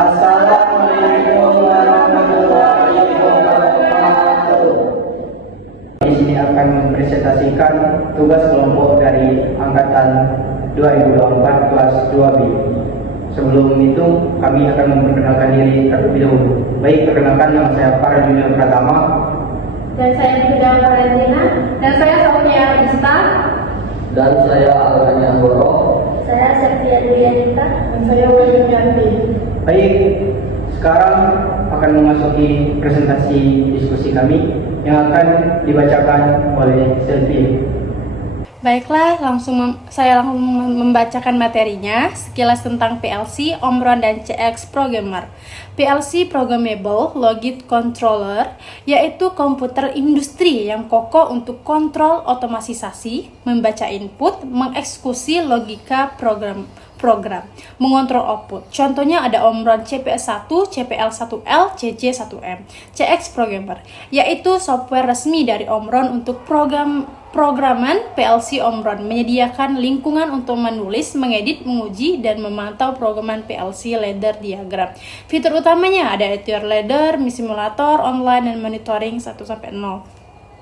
Assalamualaikum warahmatullahi wabarakatuh. Di sini akan mempresentasikan tugas kelompok dari angkatan 2024 kelas 2B. Sebelum itu, kami akan memperkenalkan diri terlebih dahulu. Baik, perkenalkan, nama saya Farah Junior Pratama. Dan saya Frida Valentina. Dan saya Sofia Arista. Dan saya Alania Goro. Saya Septia Duyanita. Dan saya Wahyu Yanti. Baik, sekarang akan memasuki presentasi diskusi kami yang akan dibacakan oleh Selvi. Baiklah, saya langsung membacakan materinya. Sekilas tentang PLC, Omron dan CX Programmer. PLC Programmable Logic Controller yaitu komputer industri yang kokoh untuk kontrol otomatisasi, membaca input, mengeksekusi logika program, mengontrol output. Contohnya ada Omron CPS1, CPL1L, CJ1M. CX Programmer yaitu software resmi dari Omron untuk programan PLC Omron, menyediakan lingkungan untuk menulis, mengedit, menguji, dan memantau programan PLC ladder diagram. Fitur utamanya ada Ether ladder, simulator, online, dan monitoring 1-0.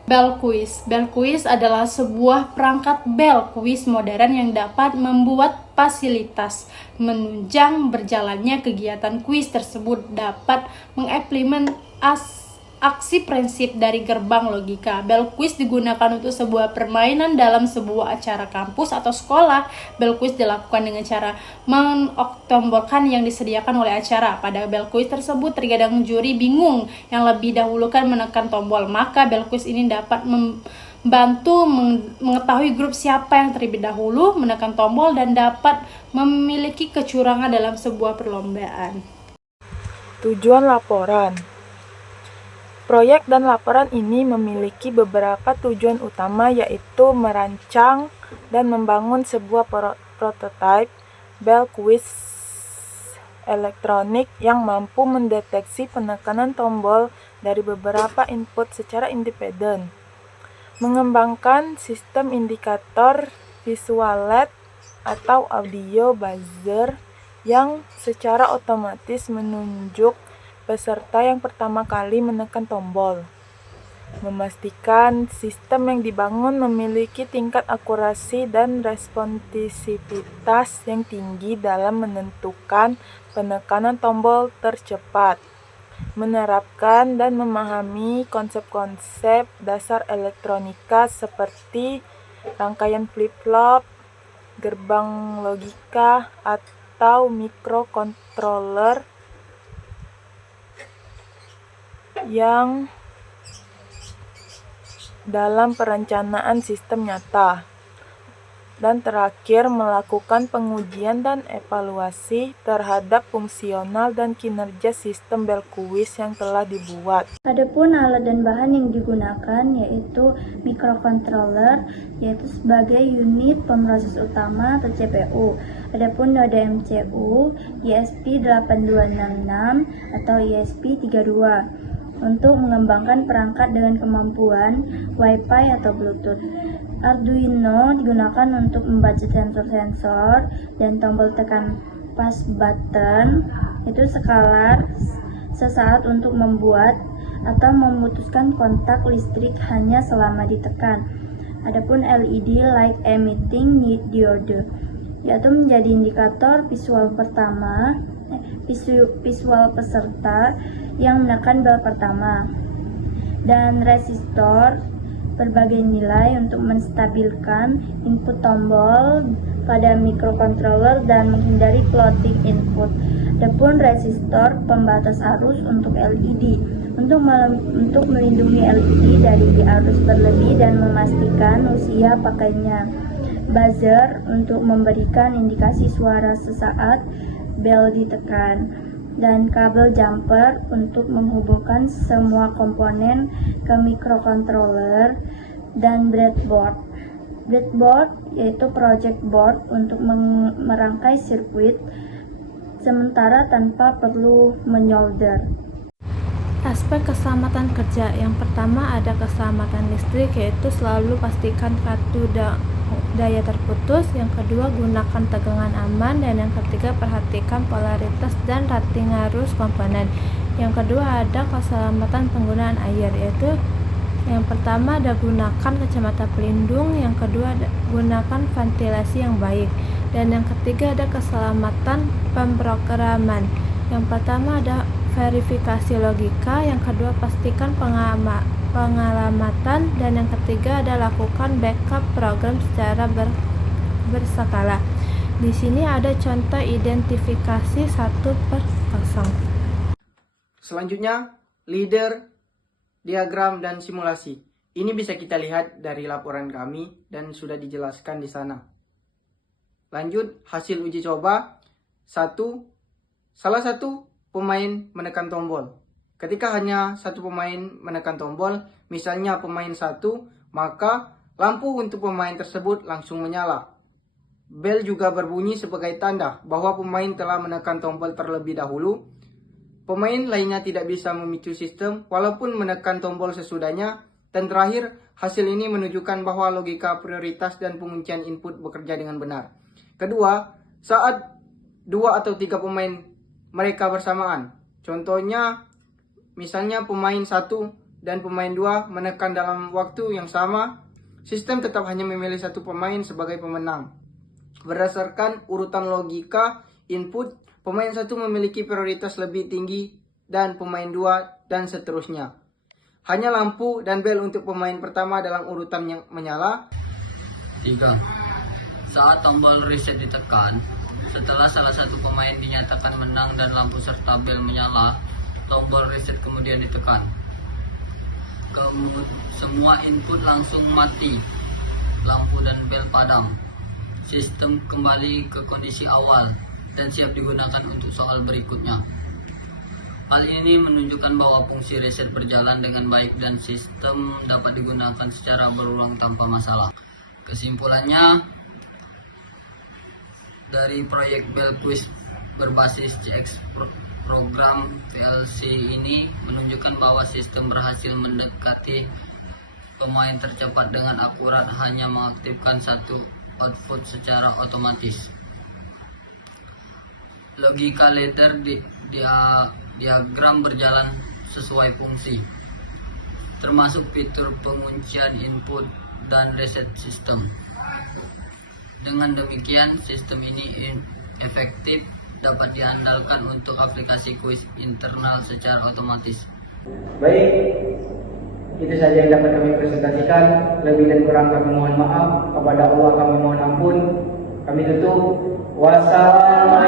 Bell Quiz. Bell Quiz adalah sebuah perangkat bell quiz modern yang dapat membuat fasilitas menunjang berjalannya kegiatan kuis tersebut, dapat mengimplementasi aksi prinsip dari gerbang logika. Bell Quiz digunakan untuk sebuah permainan dalam sebuah acara kampus atau sekolah. Bell Quiz dilakukan dengan cara mengoktombolkan yang disediakan oleh acara. Pada Bell Quiz tersebut terkadang juri bingung yang lebih dahulu kan menekan tombol. Maka Bell Quiz ini dapat membantu mengetahui grup siapa yang terlebih dahulu menekan tombol dan dapat memiliki kecurangan dalam sebuah perlombaan. Tujuan laporan. Proyek dan laporan ini memiliki beberapa tujuan utama, yaitu merancang dan membangun sebuah prototipe Bell Quiz elektronik yang mampu mendeteksi penekanan tombol dari beberapa input secara independen, mengembangkan sistem indikator visual LED atau audio buzzer yang secara otomatis menunjuk peserta yang pertama kali menekan tombol, memastikan sistem yang dibangun memiliki tingkat akurasi dan responsivitas yang tinggi dalam menentukan penekanan tombol tercepat, menerapkan dan memahami konsep-konsep dasar elektronika seperti rangkaian flip-flop, gerbang logika, atau microcontroller yang dalam perencanaan sistem nyata. Dan terakhir, melakukan pengujian dan evaluasi terhadap fungsional dan kinerja sistem Bell Quiz yang telah dibuat. Adapun alat dan bahan yang digunakan yaitu microcontroller, yaitu sebagai unit pemroses utama atau CPU. Adapun node MCU ESP8266 atau ESP32 untuk mengembangkan perangkat dengan kemampuan Wi-Fi atau Bluetooth. Arduino digunakan untuk membaca sensor-sensor dan tombol tekan pas button, itu scalar sesaat untuk membuat atau memutuskan kontak listrik hanya selama ditekan. Adapun LED light emitting diode, yaitu menjadi indikator visual peserta yang menekan bel pertama. Dan resistor berbagai nilai untuk menstabilkan input tombol pada microcontroller dan menghindari floating input. Adapun resistor pembatas arus untuk LED untuk melindungi LED dari arus berlebih dan memastikan usia pakainya. Buzzer untuk memberikan indikasi suara sesaat bel ditekan, dan kabel jumper untuk menghubungkan semua komponen ke microcontroller, dan breadboard. Breadboard yaitu project board untuk merangkai sirkuit sementara tanpa perlu menyolder. Aspek keselamatan kerja. Yang pertama ada keselamatan listrik, yaitu selalu pastikan kartu daya terputus, yang kedua gunakan tegangan aman, dan yang ketiga perhatikan polaritas dan rating arus komponen. Yang kedua ada keselamatan penggunaan air, yaitu yang pertama ada gunakan kacamata pelindung, yang kedua ada gunakan ventilasi yang baik, dan yang ketiga ada keselamatan pemrograman. Yang pertama ada verifikasi logika, yang kedua pastikan pengalamatan, dan yang ketiga ada lakukan backup program secara berskala. Di sini ada contoh identifikasi 1/0. Selanjutnya, leader, diagram, dan simulasi. Ini bisa kita lihat dari laporan kami dan sudah dijelaskan di sana. Lanjut, hasil uji coba. 1. Salah satu pemain menekan tombol. Ketika hanya satu pemain menekan tombol, misalnya pemain 1, maka lampu untuk pemain tersebut langsung menyala. Bel juga berbunyi sebagai tanda bahwa pemain telah menekan tombol terlebih dahulu. Pemain lainnya tidak bisa memicu sistem walaupun menekan tombol sesudahnya. Dan terakhir, hasil ini menunjukkan bahwa logika prioritas dan penguncian input bekerja dengan benar. Kedua, saat 2 atau 3 pemain mereka bersamaan. Contohnya, misalnya pemain 1 dan pemain 2 menekan dalam waktu yang sama, sistem tetap hanya memilih satu pemain sebagai pemenang. Berdasarkan urutan logika input, pemain 1 memiliki prioritas lebih tinggi dan pemain 2 dan seterusnya. Hanya lampu dan bel untuk pemain pertama dalam urutan yang menyala. 3. Saat tombol reset ditekan, setelah salah satu pemain dinyatakan menang dan lampu serta bel menyala, tombol reset kemudian ditekan. Semua input langsung mati, lampu dan bel padam. Sistem kembali ke kondisi awal dan siap digunakan untuk soal berikutnya. Hal ini menunjukkan bahwa fungsi reset berjalan dengan baik dan sistem dapat digunakan secara berulang tanpa masalah. Kesimpulannya, dari proyek Belquiz berbasis CX program PLC ini menunjukkan bahwa sistem berhasil mendekati pemain tercepat dengan akurat hanya mengaktifkan satu output secara otomatis. Logika ladder diagram berjalan sesuai fungsi, termasuk fitur penguncian input dan reset sistem. Dengan demikian, sistem ini efektif dapat diandalkan untuk aplikasi kuis internal secara otomatis. Baik, itu saja yang dapat kami presentasikan. Lebih dan kurang kami mohon maaf. Kepada Allah kami mohon ampun. Kami tutup. Wassalamualaikum.